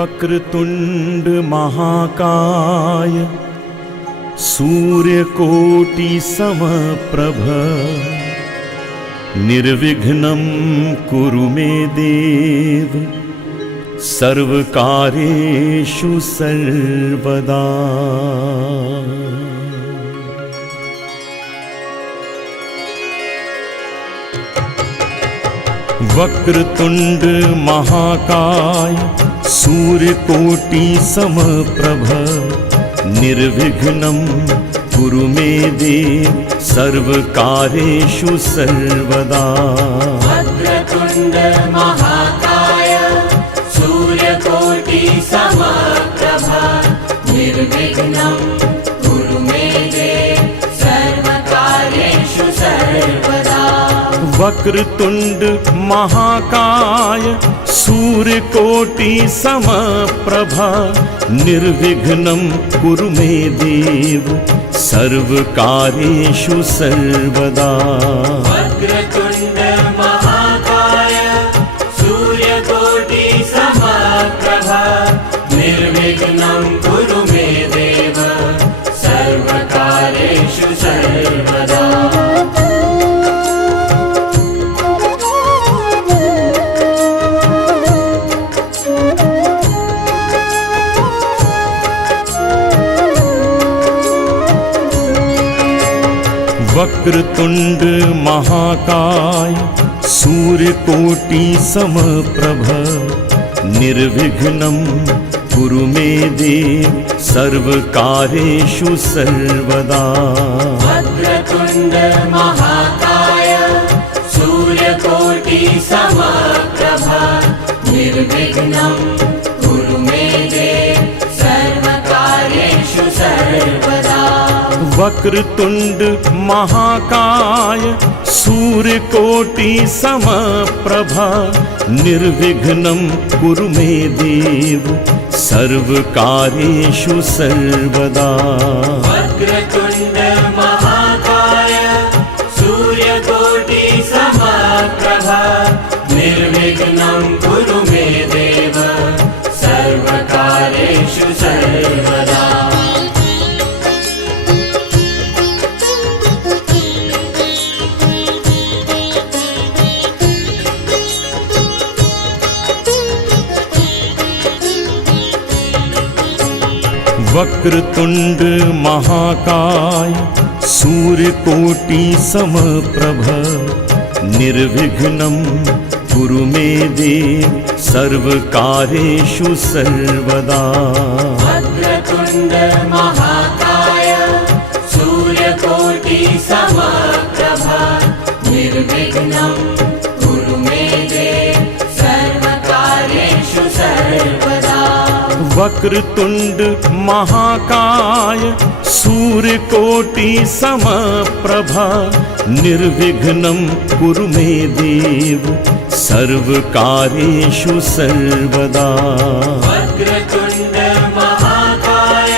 वक्रतुंड महाकाय सूर्यकोटि समप्रभ निर्विघ्नं कुरु मे देव सर्वकार्येषु सर्वदा। वक्रतुंड महाकाय सूर्यकोटि समप्रभ निर्विघ्नं कुरु मे देव सर्वकार्येषु सर्वदा। वक्रतुंड महाकाय सूर्यकोटि समप्रभ निर्विघ्नं कुरु मे देव सर्वकार्येषु सर्वदा। वक्रतुंड महाकाय सूर्यकोटि समप्रभ निर्विघ्नं कुरु मे देव सर्वकार्येषु सर्वदा। वक्रतुंड महाकाय सूर्यकोटि समप्रभ निर्विघ्नं कुरु मे देव सर्वकार्येषु सर्वदा। वक्रतुंड महाकाय सूर्यकोटि समप्रभ निर्विघ्नं कुरु मे देव सर्वकार्येषु सर्वदा। वक्रतुंड महाकाय सूर्यकोटि समप्रभ निर्विघ्नं कुरु मे देव सर्वकार्येषु सर्वदा। वक्रतुंड महाकाय सूर्यकोटि समप्रभ निर्विघ्नं कुरु मे देव सर्वकार्येषु सर्वदा। वक्रतुंड महाकाय सूर्यकोटि समप्रभ निर्विघ्नं कुरु मे देव सर्वकार्येषु सर्वदा। वक्रतुंड महाकाय सूर्यकोटि समप्रभ निर्विघ्नं कुरु मे देव सर्वकार्येषु सर्वदा। वक्रतुंड महाकाय सूर्यकोटि समप्रभ निर्विघ्नं कुरु मे देव सर्वकार्येषु सर्वदा। वक्रतुंड महाकाय सूर्यकोटि समप्रभ निर्विघ्नं कुरु मे देव सर्वकार्येषु सर्वदा। वक्रतुंड महाकाय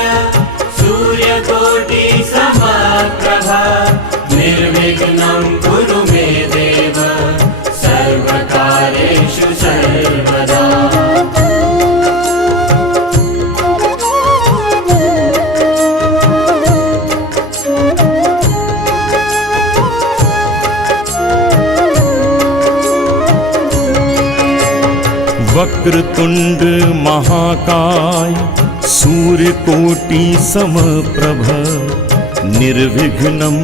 सूर्यकोटि समप्रभ निर्विघ्नं कुरु मे देव सर्वकार्येषु सर्वदा। वक्रतुंड महाकाय सूर्यकोटि समप्रभ निर्विघ्नं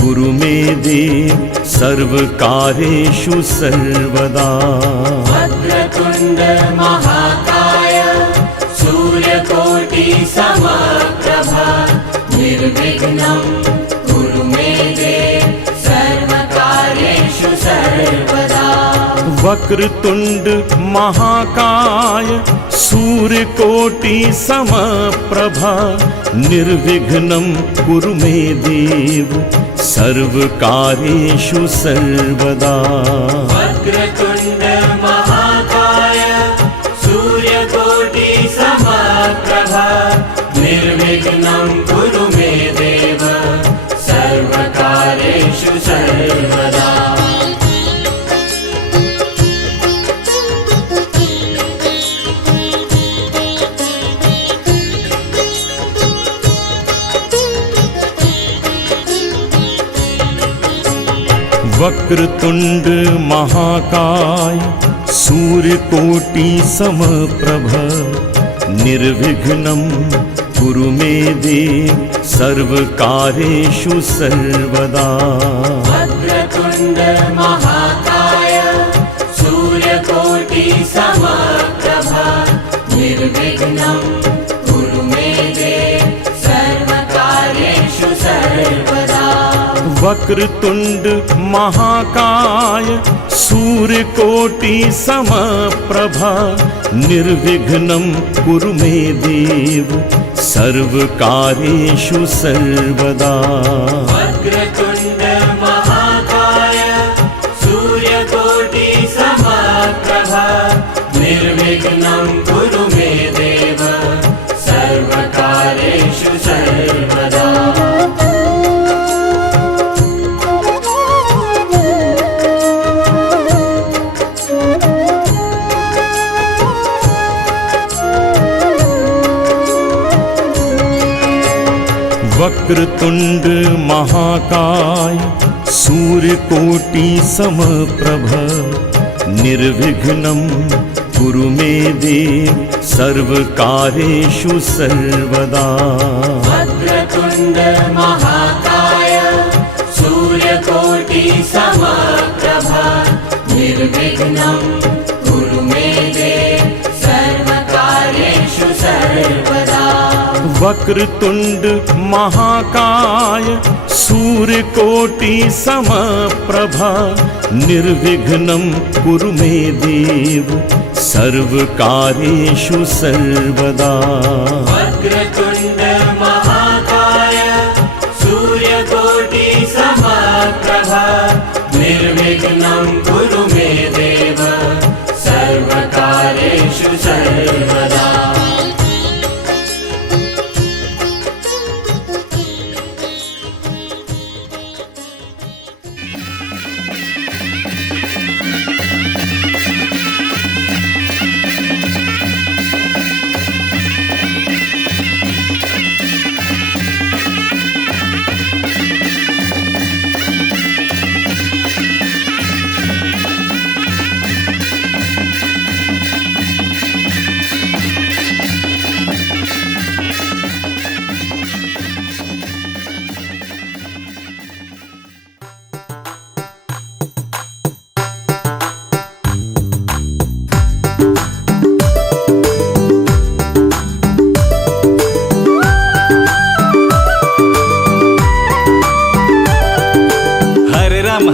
कुरु मे देव सर्वकार्येषु सर्वदा। वक्रतुंड महाकाय सूर्यकोटि समप्रभ निर्विघ्नं कुरु मे देव सर्वकार्येषु सर्वदा। वक्रतुंड महाकाय सूर्यकोटि समप्रभ निर्विघ्नं कुरु मे देव सर्वकार्येषु सर्वदा। वक्रतुंड महाकाय सूर्यकोटि समप्रभ निर्विघ्नं कुरु मे देव सर्वकार्येषु सर्वदा। वक्रतुंड महाकाय सूर्यकोटि समप्रभ निर्विघ्नं कुरु मे देव सर्वकार्येषु सर्वदा। वक्रतुण्ड महाकाय सूर्यकोटि समप्रभ निर्विघ्नं कुरु मे देव सर्वकार्येषु सर्वदा। वक्रतुंड महाकाय सूर्यकोटि समप्रभा निर्विघ्नं कुरु मे देव सर्वकार्येषु सर्वदा। वक्रतुण्ड महाकाय सूर्यकोटि समप्रभा निर्विघ्नं कुरु मे देव सर्वकार्येषु सर्वदा। वक्रतुंड महाकाय सूर्यकोटि समप्रभ निर्विघ्नं कुरु मे देव सर्वकार्येषु सर्वदा। वक्रतुण्ड महाकाय सूर्यकोटि समप्रभ निर्विघ्नं कुरु मे देव सर्वकार्येषु सर्वदा। वक्रतुंड महाकाय सूर्यकोटि समप्रभा निर्विघ्नं कुरु मे देव सर्वकार्येषु सर्वदा। वक्रतुण्ड महाकाय सूर्यकोटि समप्रभ निर्विघ्नं कुरु मे देव सर्वकार्येषु सर्वदा।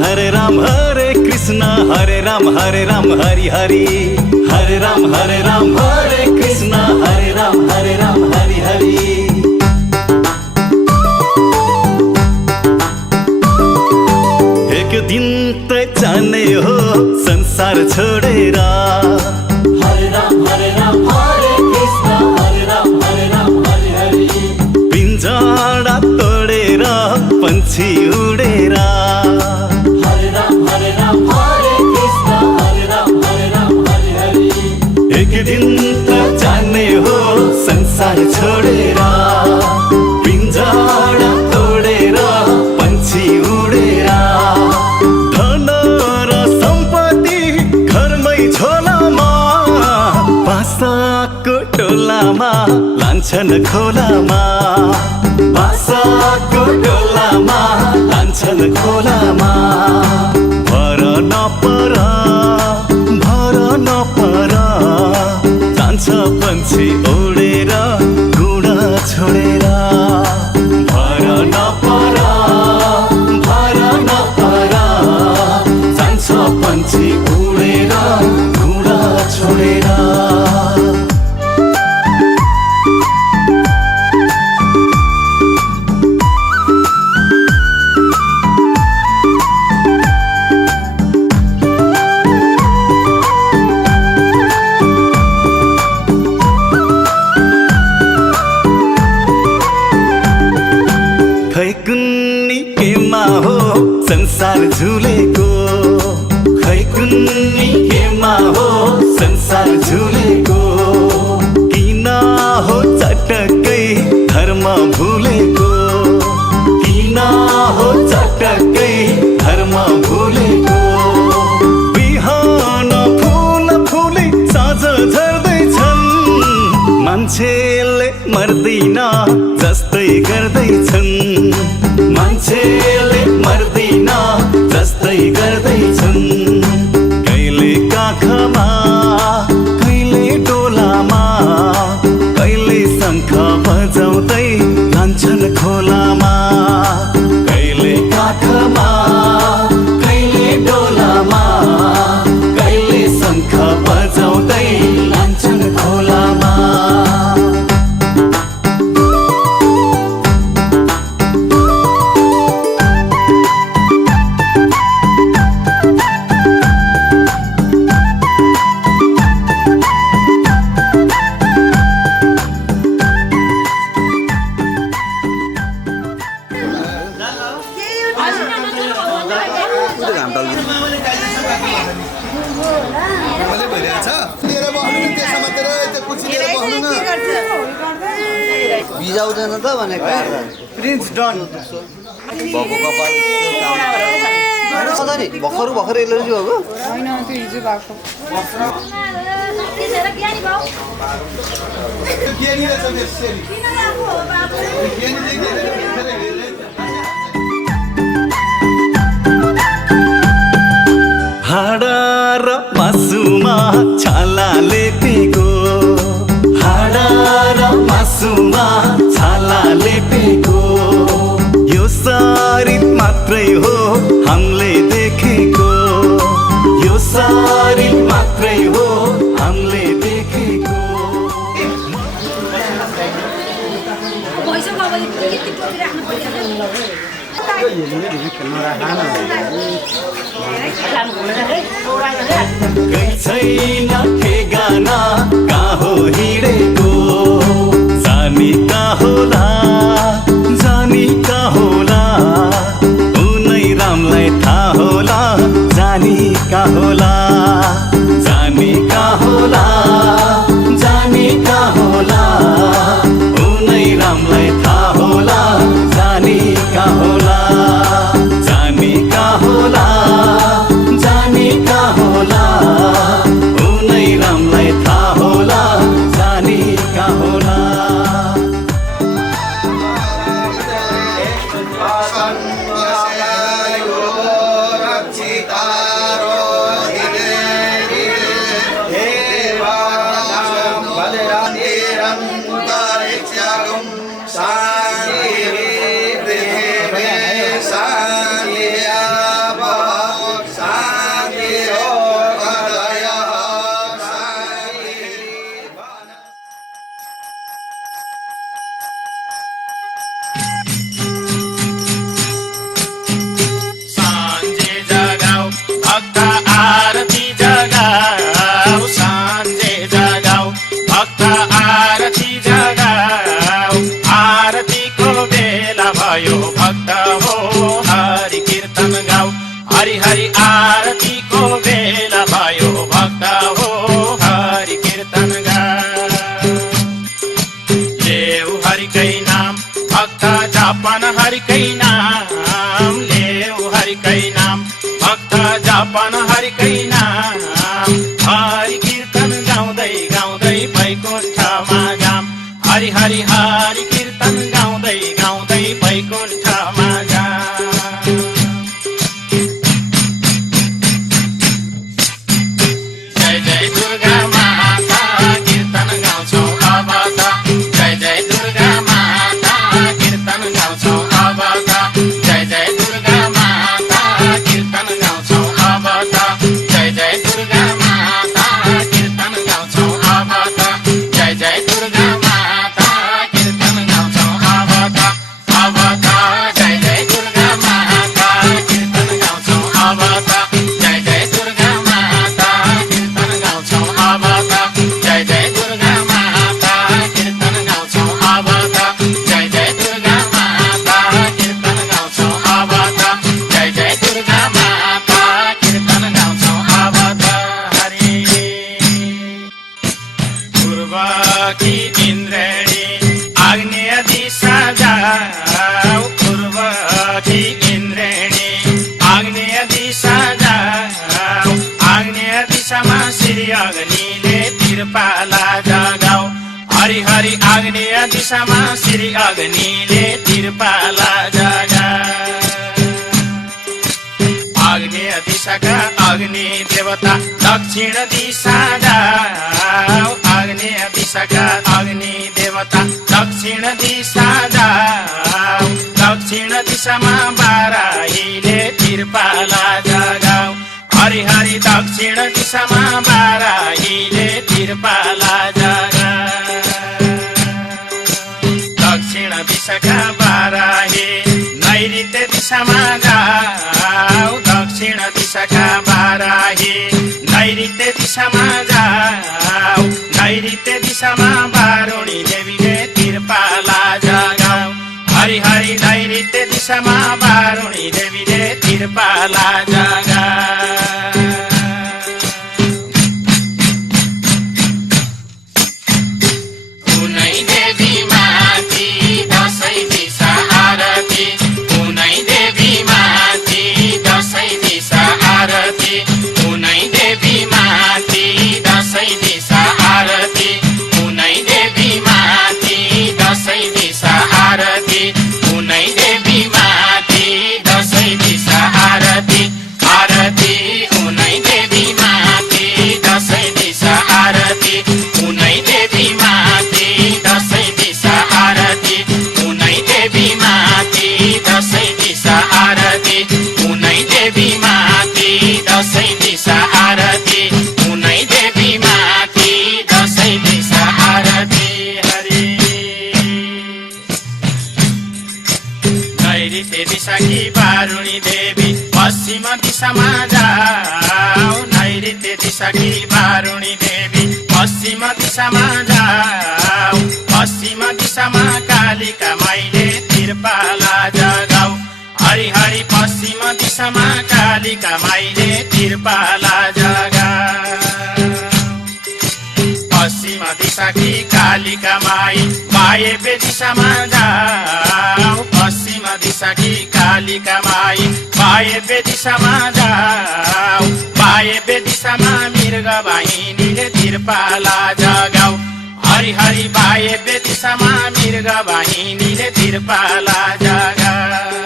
हरे राम हरे कृष्णा हरे राम हरि हरि। हरे राम हरे कृष्णा हरे राम हरि हरि। एक दिन त जाने हो संसार छोडेर। हरे राम हरे कृष्ण हरे राम हरि हरि। पिंजरा तोडेर पंछी उडेर। हरे राम हरे कृष्ण हरे राम हरि हरि। एक दिन त जाने हो संसार छोडेर। पिंजरा तोडेर पंछी उडेर। धन र सम्पत्ति घरमै झोलामा बासाको टोलामा लान्छन् खोलामा। बासाको टोलामा लान्छन् खोलामा। भर नपर जान्छ पंछी उडेर गुडा छोडेर। भर नपर जान्छ पंछी उडेर गुडा छोडेर। कुन्नी केमा हो संसार झुलेको। खै कुन्नी केमा हो संसार झुलेको। किन हो चटकै धर्म भुलेको। किन हो चटकै धर्म भुलेको। मर्दैन जस्तै गर्दैछन् मान्छेले मर्दैन जस्तै गर्दैछन् कहिले काखमा कहिले डोलामा कहिले शङ्ख बजाउँदै लान्छन् खोलामा कहिले काखमा कहिले डोलामा कहिले शङ्ख बजाउँदै लान्छन् खोलामा बिजाउँदैन त भनेको प्रिन्स डन भएको कपाल नि भर्खर एलर्जी भएको होइन त्यो हिजो भएको हाडा र मासुमा छाला लेपेको हाडा र मासुमा छाला लेपेको यो शरीर मात्रै हो हामीले देखेको यो शरीर मात्रै हो हामीले देखेको छैन ठेगाना कहाँ हो हिँडेको जानी कहाँ होला जानी कहाँ होला उनै रामलाई थाहा होला जानी कहाँ होला जानी कहाँ होला जानी कहाँ होला उनै रामलाई थाहा होला जानी कहाँ होला जानी कहाँ होला जानी कहाँ होला उनै रामलाई थाहा होला जानी कहाँ होला हरि हरि आरती को बेला भयो भक्त हो हरि कीर्तन गाऊ लेऊ हरिकै नाम भक्त जापन हरिकै नाम लेऊ हरिकै नाम भक्त जापन हरिकै नाम हरि कीर्तन गाउँदै गाउँदै वैकुण्ठमा जाम हरि हरि हरि कीर्तन गाउँदै गाउँदै वैकुण्ठमा जाम हरि हरि आग्नेय दिशामा श्री अग्निले तिरपाला जगाऊ। आग्नेय दिशाका अग्नि देवता दक्षिण दिशा जाऊ। आग्नेय दिशाका अग्नि देवता दक्षिण दिशा जाऊ। दक्षिण दिशामा बाराहीले तिरपाला जगाऊ। हरि हरि दक्षिण दिशामा बाराहीले तिरपाला जगाऊ। दक्षिण दिशाका बाराही नैऋत्य दिशामा जाऊ। दक्षिण दिशाका बाराही नैऋत्य दिशामा जाऊ। नैऋत्य दिशामा बारुणी देवीले तिरपाला जगाऊ। हरि हरि नैऋत्य दिशामा बारुणी देवीले तिरपाला जगाऊ। कुनै देवी माथि दसैँ दिशा आरती। कुनै देवी माथि दसैँ दिशा आरती। कुनै देवी माथि दसैँ दिशा आरती। कुनै देवी माथि दसैँ दिशा आरती। कुनै देवी माथि दसैँ दिशा आरती। आरती कुनै देवी माथि दसैँ दिशा आरती। कुनै देवी माथि दसैँ दिशा आरती। कुनै देवी माथि दसैँ दिशा आरती। कुनै देवी माथि दसैँ दिशा आरती। कुनै देवी माथि दसैँ दिशा आरती। हरि नैऋत्य दिशाकी बारुणी देवी पश्चिम दिशामा जाऊ। नैऋत्य दिशाकी बारुणी देवी पश्चिम दिशामा जाऊ। पश्चिम दिशामा कालिका माईले तिरपाला जगाऊ। हरि हरि पश्चिम दिशामा कालिका माईले तिरपाला जगाऊ। पश्चिम दिशाकी कालिका माई वायव्य दिशामा जाऊ। पश्चिम दिशाकी कालिका माई वायव्य दिशामा जाऊ। वायव्य दिशामा मृग वाहिनीले तिरपाला जगाऊ। हरि हरि वायव्य दिशामा मृग वाहिनीले तिरपाला जगाऊ।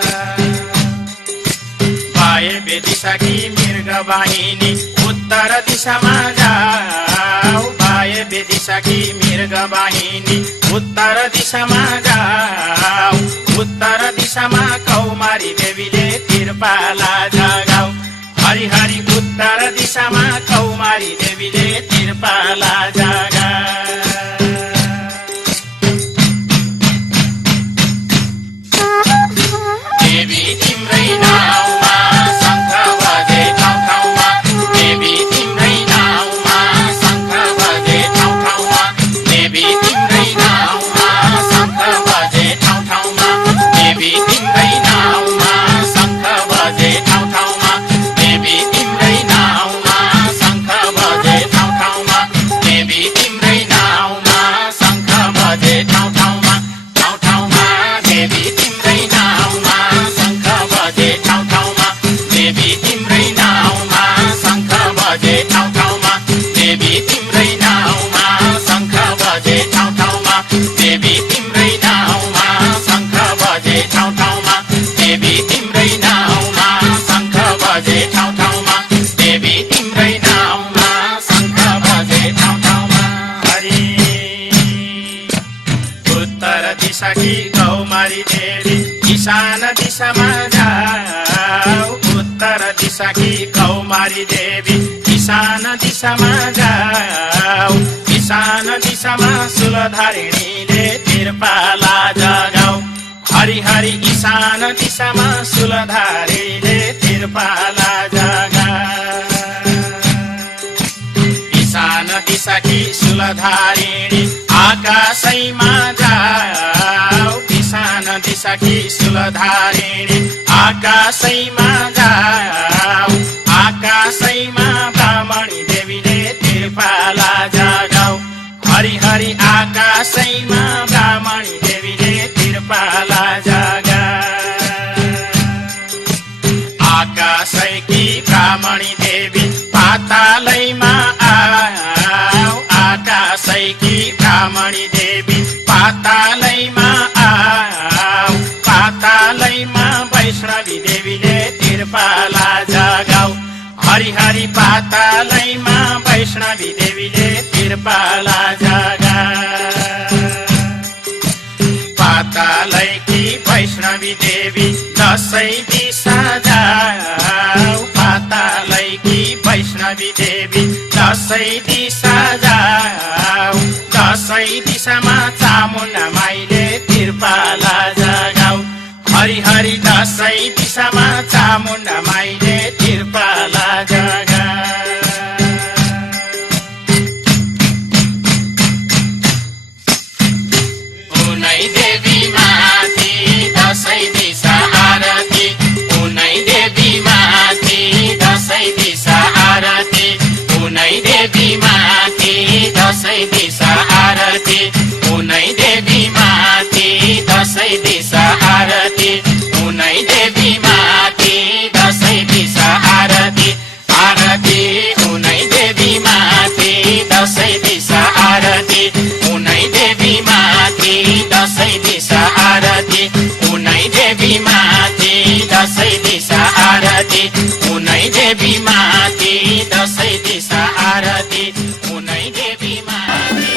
वायव्य दिशाकी मृग वाहिनी उत्तर दिशामा जाऊ। वायव्य दिशाकी मृग वाहिनी उत्तर दिशामा जाऊ। उत्तर दिशामा कौमारी देवीले तिरपाला जगाऊ। हरि हरि उत्तर दिशामा कौमारी देवीले तिरपाला जगाऊ। देवी तिम्रै नाउँमा शङ्ख बजे ठाउँ ठाउँमा। देवी तिम्रै नाउँमा शङ्ख बजे ठाउँ ठाउँमा। देवी तिम्रै नाउँमा शङ्ख बजे ठाउँ ठाउँमा। देवी तिम्रै नाउँमा शङ्ख बजे ठाउँ ठाउँमा। देवी तिम्रै नाउँमा शङ्ख बजे ठाउँ ठाउँमा। देवी तिम्रै नाउँमा शङ्ख बजे ठाउँ ठाउँमा। ठाउँ ठाउँमा देवी तिम्रै नाउँमा शङ्ख बजे ठाउँ ठाउँमा। देवी तिम्रै नाउँमा शङ्ख बजे ठाउँ ठाउँमा। देवी तिम्रै नाउँमा शङ्ख बजे ठाउँ ठाउँमा। देवी तिम्रै नाउँमा शङ्ख बजे ठाउँ ठाउँमा। देवी तिम्रै नाउँमा शङ्ख बजे ठाउँ ठाउँमा। देवी तिम्रै नाउँमा शङ्ख बजे ठाउँ ठाउँमा। हरि उत्तर दिशाकी कौमारी देवी ईशान दिशामा जाऊ। उत्तर दिशाकी कौमारी देवी ईशान दिशामा जाऊ। ईशान दिशामा शूलधारिणीले तिरपाला जगाऊ। हरि हरि ईशान दिशामा शूलधारीले तिरपाला जगाऊ। ईशान दिशाकी शूलधारिणी आकाशैमा जाऊ। ईशान दिशाकी शूलधारिणी आकाशैमा जाऊ। आकाशैमा ब्राह्मणी देवीले तिरपाला जगाऊ। हरि हरि आकाशैमा ब्राह्मणी देवीले तिरपाला जगाऊ। आकाशैकी ब्राह्मणी देवी पातालैमा आऊ। आकाशैकी ब्राह्मणी देवी पातालैमा आऊ पातालैमा वैष्णवी देवीले तिरपाला जगाऊ हरि हरि पातालैमा वैष्णवी देवीले तिरपाला जगाऊ पातालैकी वैष्णवी देवी दसैँ दिशा जाऊ पातालैकी वैष्णवी देवी दसैँ दिशा जाऊ दसैँ दिशामा चामुण्डा माईले तिरपाला जगाऊ हरि हरि दसैँ दिशामा चामुण्डा माईले तिरपाला जगाऊ उनै देवी माथि दसैँ दिशा आरती उनै देवी माथि दसैँ दिशा आरती उनै देवी माथि दसैँ दिशा आरती उनै देवी माथि दसैँ दिशा आरती उनै देवी माथि दसैँ दिशा आरती आरती उनै देवी माथि दसैँ दिशा आरती उनै देवी माथि दसैँ दिशा आरती उनै देवी माथि दसैँ दिशा आरती उनै देवी माथि दसैँ दिशा आरती उनै देवी माथि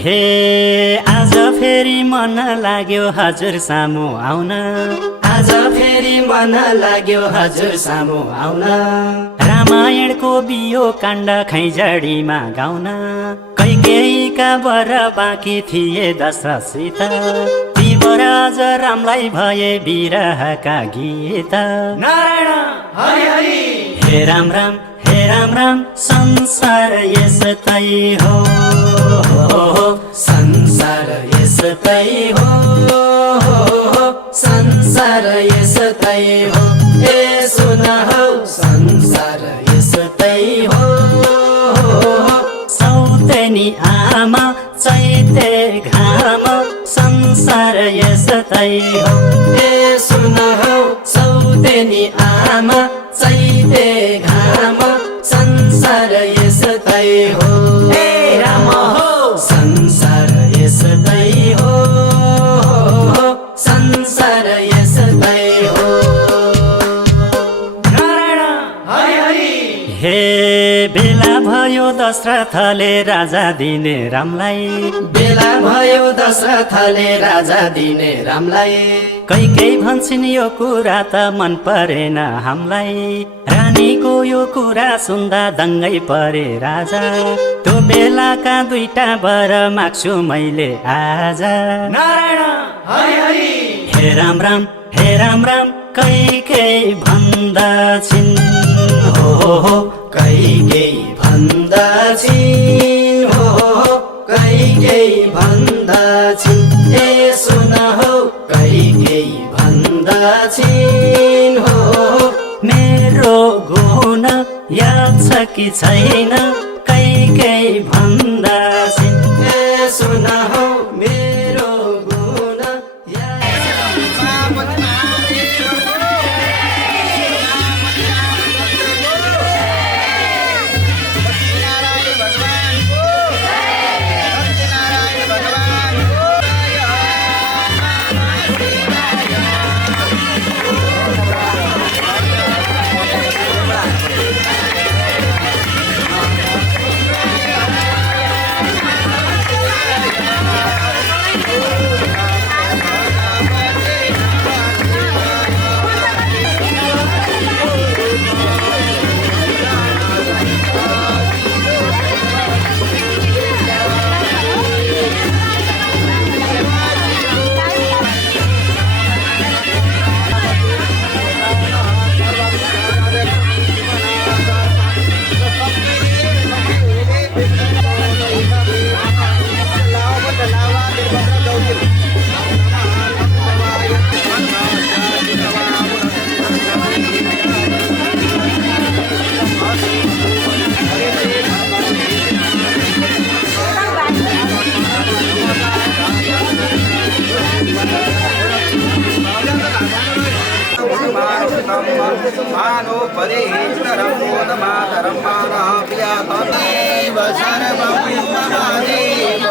हे आज फेरि मन लाग्यो हजुर सामु आउन, आज फेरि मन लाग्यो हजुर सामु आउन, रामायणको बियो काण्ड खैजडीमा गाउन, कैकेयीका वर बाँकी थिए दशरथसित, ती वर अझ रामलाई भए विरहका गीत। नारायण हरि हरि हे राम राम हे राम राम संसार यस्तै हो, संसार यस्तै हो, संसार यस्तै हो, ए सुन हौ संसार यस्तै हो, सौतेनी आमा चैते घाम संसार यस्तै हो, ए सुन हौ सौतेनी आमा चैते घाम संसार यस्तै हो, ए राम हो संसार यस्तै हो, संसार यस्तै हो। नारायण हरि हरि हे बेला भयो दशरथले राजा दिने रामलाई, बेला भयो दशरथले राजा दिने रामलाई, कैकेयी भन्छन् यो कुरा त मन परेन हामीलाई, रानीको यो कुरा सुन्दा दङ्गै परे राजा, त्यो बेलाका दुईटा वर माग्छु मैले आज। नारायण हरि हरि हे राम राम हे राम राम कैकेयी भन्दछिन्, हो कैकेयी भन्दछिन्, हो कैकेयी भन्दछिन्, ए सुन हौ कैकेयी भन्दछिन्, हो मेरो गुण याद छ कि छैन कैकेयी भन्दछिन्, ए सुन हौ मेरो गुण याद मानो परेश्वरं मोदमातरं मानः प्रियातमेव सर्वं ममादेव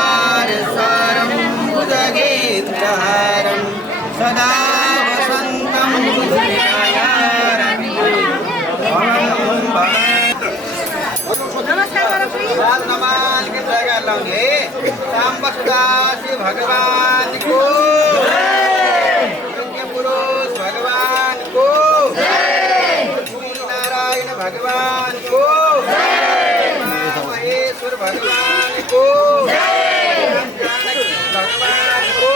संसारसारं भुजगेन्द्रहारं सदा वसन्तं भगवान को पुरुष भगवान को नारायण भगवान को महेश्वर भगवान को भगवान को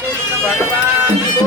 कृष्ण भगवान को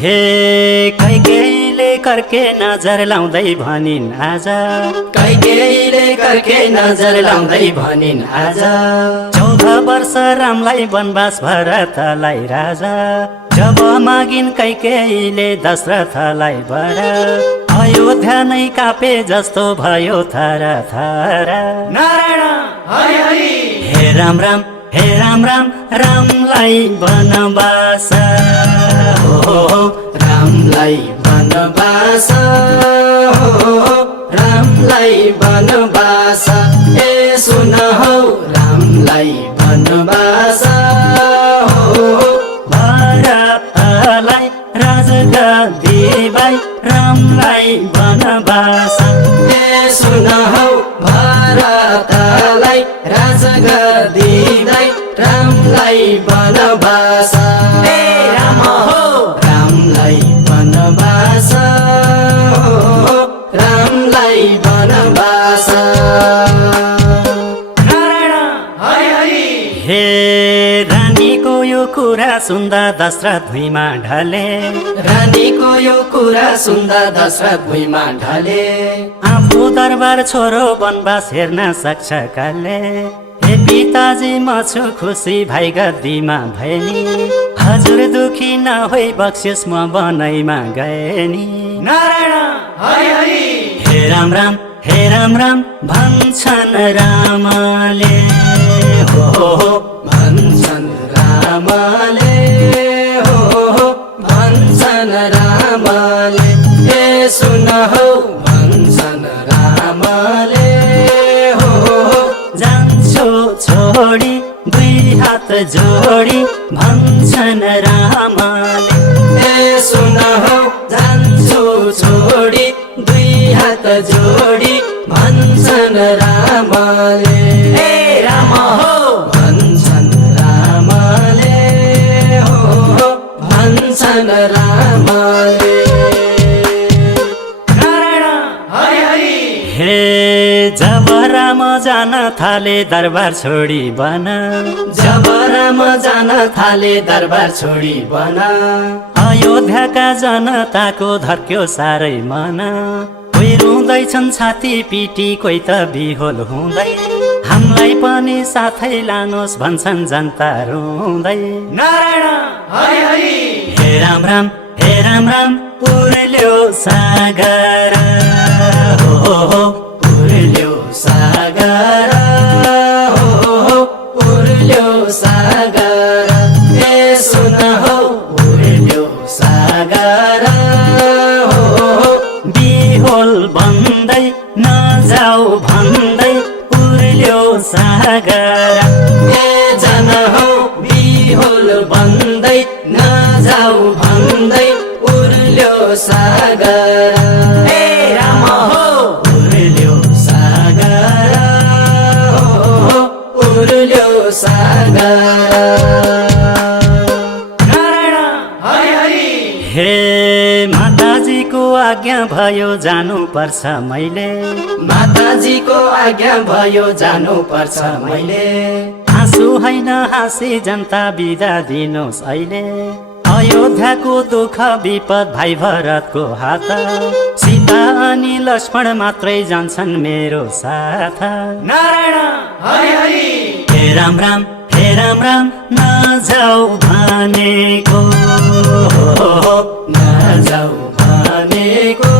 हे कैकेयीले करके नजर लाउँदै भनिन् आज कैकेयीले करके नजर लाउँदै भनिन् आज 14 वर्ष रामलाई वनवास भरतलाई राजा जब मागिन् कैकेयीले दशरथलाई वर अयोध्या नै कापे जस्तो भयो थर थर नारायण हरि हरि हे राम राम हे राम राम रामलाई वनवास हो रामलाई वनवास हो रामलाई वनवास ए सुन हौ रामलाई वनवास हो भरतलाई राजगद्दीबाई रामलाई वनवास ए सुन हौ भरतलाई राजगद्दीबाई रामलाई वनवास ए राम हो रामलाई वनवास हो रामलाई वनवास नारायण हरि हरि हे रानीको यो कुरा सुन्दा दशरथ भुइँमा ढले रानीको यो कुरा सुन्दा दशरथ भुइँमा ढले आफू दरबार छोरो वनवास हेर्न सक्छ काले हे पिताजी म छु खुसी भाइ गद्दीमा भएनी हजुर दुखी नहोइ बक्सियोस् म बनैमा गए नि नारायण हरि हरि हे राम राम हे राम राम भन्छन् रामले हो भन्छन् रामले हो भन्छन् रामले हे सुन हौ भन्छन् रामले छोडी दुई हात जोडी भन्छन् रामले ए सुन हौ जान्छु छोडी दुई हात जोडी भन्छन् रामले ए राम हो भन्छन् रामले हो भन्छन् रामले नारायण हरि हरि हे जब राम जान थाले दरबार छोडी बन जब राम जान थाले दरबार छोडी बन अयोध्याका जनताको धर्क्यो साह्रै मन कोही रुँदैछन् छाती पिटी कोही त बिहोल हुँदै हामीलाई पनि साथै लानुहोस् भन्छन् जनता रुँदै नारायण हरि हरि हे राम राम हे राम राम उर्ल्यो सागर हो उर्ल्यो सागर हो उर्ल्यो सागर ए सुन हौ उर्ल्यो सागर हो बिहोल बन्दै नजाऊ भन्दै उर्ल्यो सागर ए जन हौ बिहोल बन्दै नजाऊ भन्दै उर्ल्यो सागर ए राम हो उर्ल्यो सागर हो उर्ल्यो सागर नारायण हरि हरि हे माताजीको आज्ञा भयो जानु पर्छ मैले माताजीको आज्ञा भयो जानु पर्छ मैले आँसु होइन हाँसी जनता बिदा दिनुहोस् अहिले अयोध्याको दुःख विपद भाइ भरतको हात सीता अनि लक्ष्मण मात्रै जान्छन् मेरो साथ नारायण हरि हरि हे राम राम हे राम राम नजाऊ भनेको नजाऊ भनेको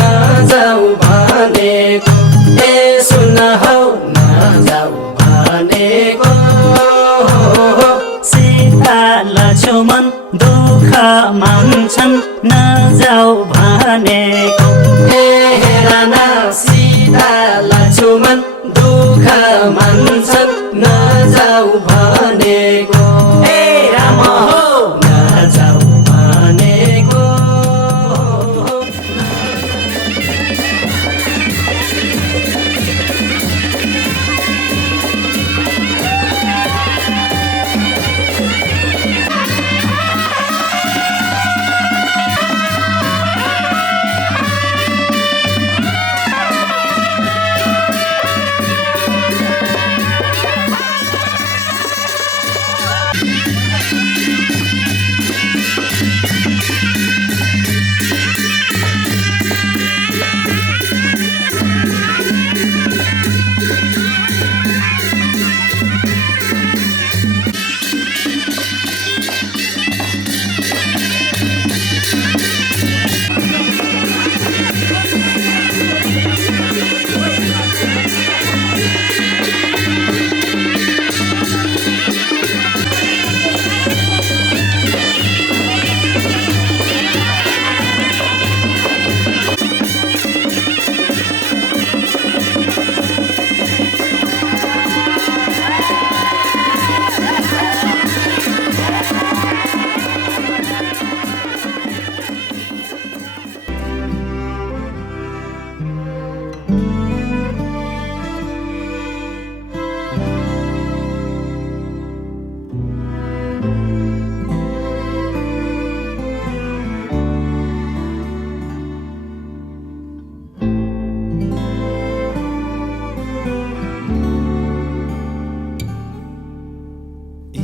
नजाऊ भनेको ए सुन हौ नजाऊ भनेको सीता लक्ष्मण भनेको हे राणा सीता लक्ष्मण दुःख मान्छन् नजाऊ भनेको हे राम हो नजाऊ भनेको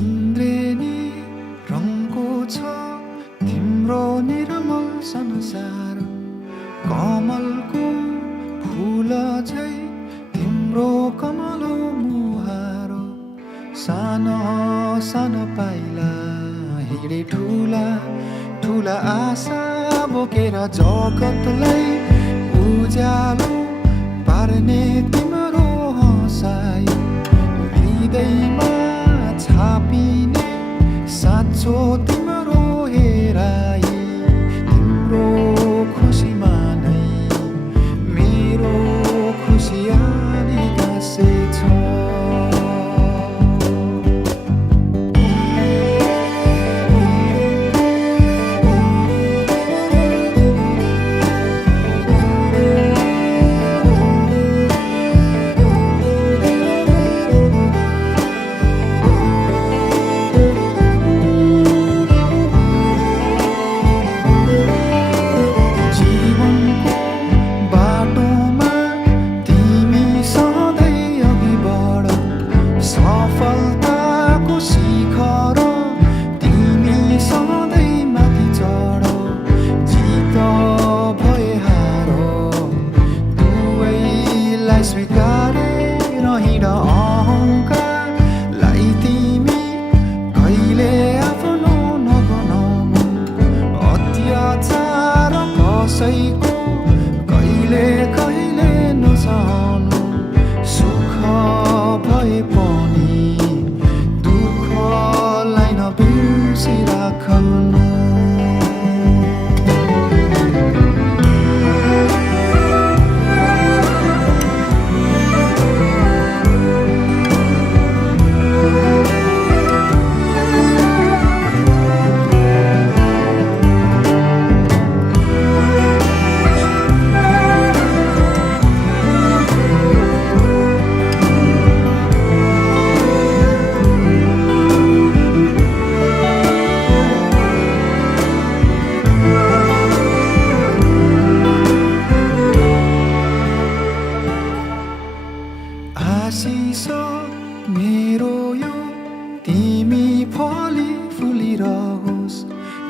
इन्द्रेणी रङको छ तिम्रो निर्मल संसार कमलको फूल झै तिम्रो कमलो मुहार सानो सानो पाइला हिँडे ठुला ठुला आशा बोकेर जगतलाई उज्यालो पार्ने तिम्रो हँसाइ हृदयमा छापिने साँचो तिम्रो हेराइ तिम्रो खुसीमा नै मेरो खुसी आनी गाँसेछ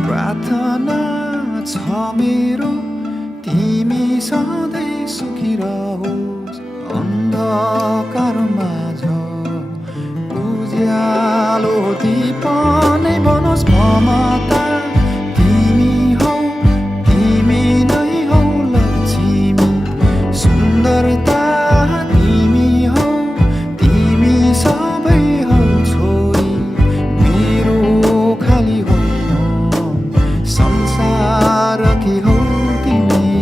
प्रार्थना छ मेरो तिमी सधैँ सुखी रहोस् अन्धकार माझ उज्यालो दीप नै बनोस् ममता तिमी हौ तिमी नै हौ लक्ष्मी सुन्दरता तिमी हौ तिमी सबै हौ छोरी मेरो खाली होइन संसार की हौ तिमी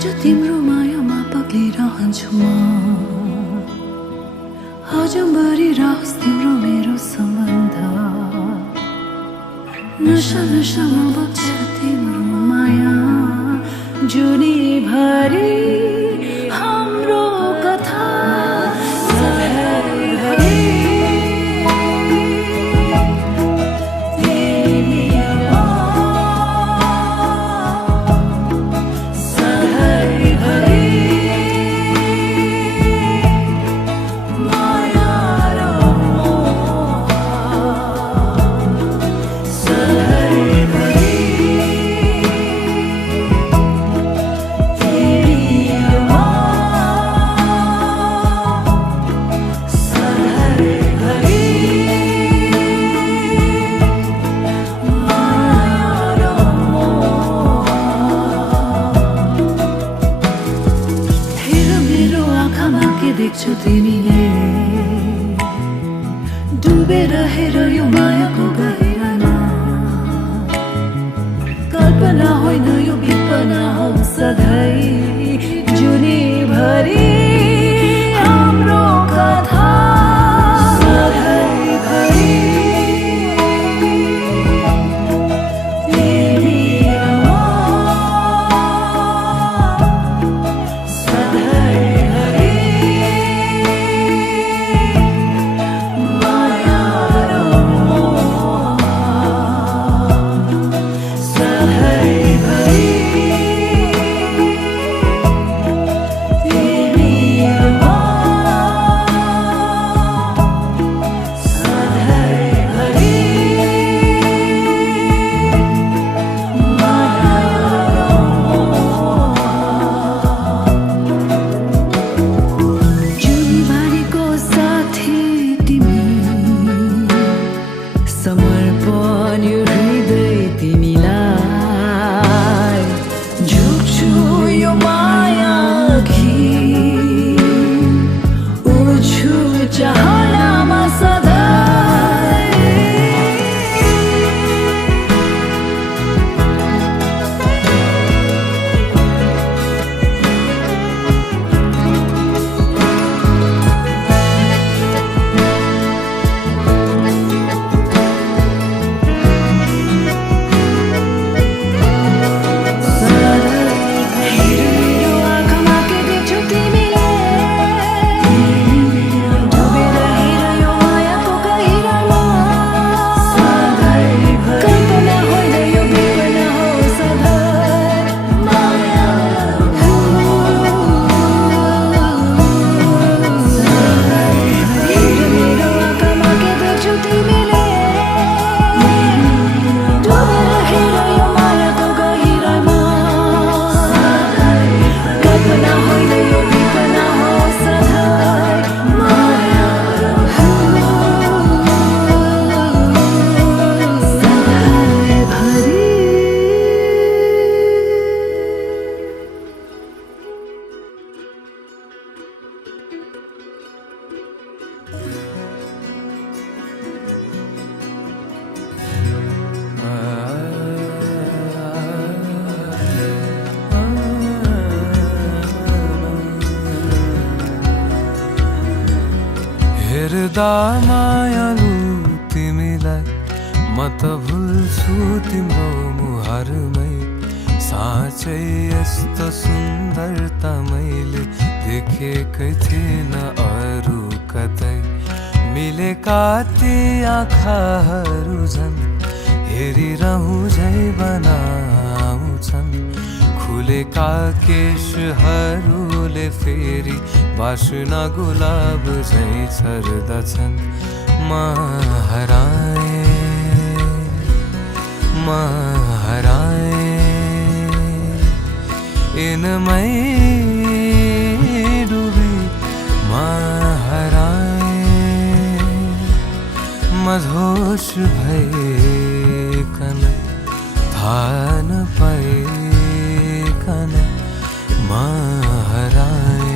आज तिम्रो मायामा पक्लिरहन्छु म आज मरिरहोस् तिम्रो मेरो सम्बन्ध नशा नशामा बग्छ तिम्रो माया जुनीभरि हाम्रो कथा सधैँभरि देख्छु तिमीले डुबेर हेर यो मायाको गहिरामा कल्पना होइन यो विपना हो सधैँ जुनीभरि हाम्रो कथा सधैँभरि समर्पण यो हृदय तिमीलाई झुक्छु यो माया अघि उड्छु चाहनामा सधैँ हेर्दा मायालु तिमीलाई म त भुल्छु तिम्रो मुहारमै साँच्चै यस्तो सुन्दरता मैले देखेकै थिएन अरू कतै मिलेका ती आँखाहरू झन् हेरिरहँ झै बनाउँछन् खुलेका केशहरूले फेरि बासना गुलाब झै छर्दछन् म हराए इनमै डुबी म हराए मधोस भइकन थाहा नपाइकन म हराए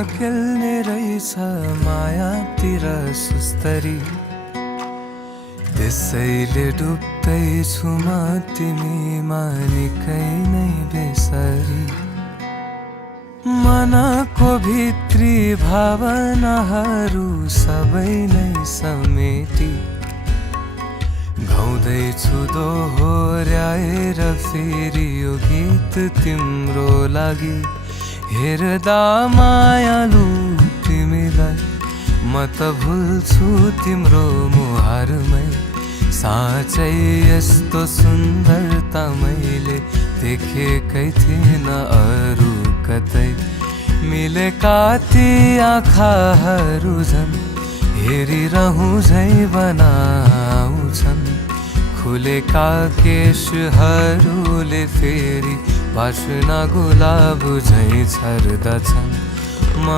ढकेल्ने रहेछ मायातिर सुस्तरी त्यसैले डुब्दैछु म तिमीमा निकै नै बेसरी मनको भित्री भावनाहरू सबै नै समेटी गाउँदैछु दोहोर्याएर फेरि यो गीत तिम्रो लागि हेर्दा मायालु तिमीलाई म त भुल्छु तिम्रो मुहारमै साँच्चै यस्तो सुन्दरता मैले देखेकै थिएन अरू कतै मिलेका ती आँखाहरू झन् हेरिरहँ झै बनाउँछन् खुलेका केशहरूले फेरि बास्ना गुलाब झै छर्दछन् म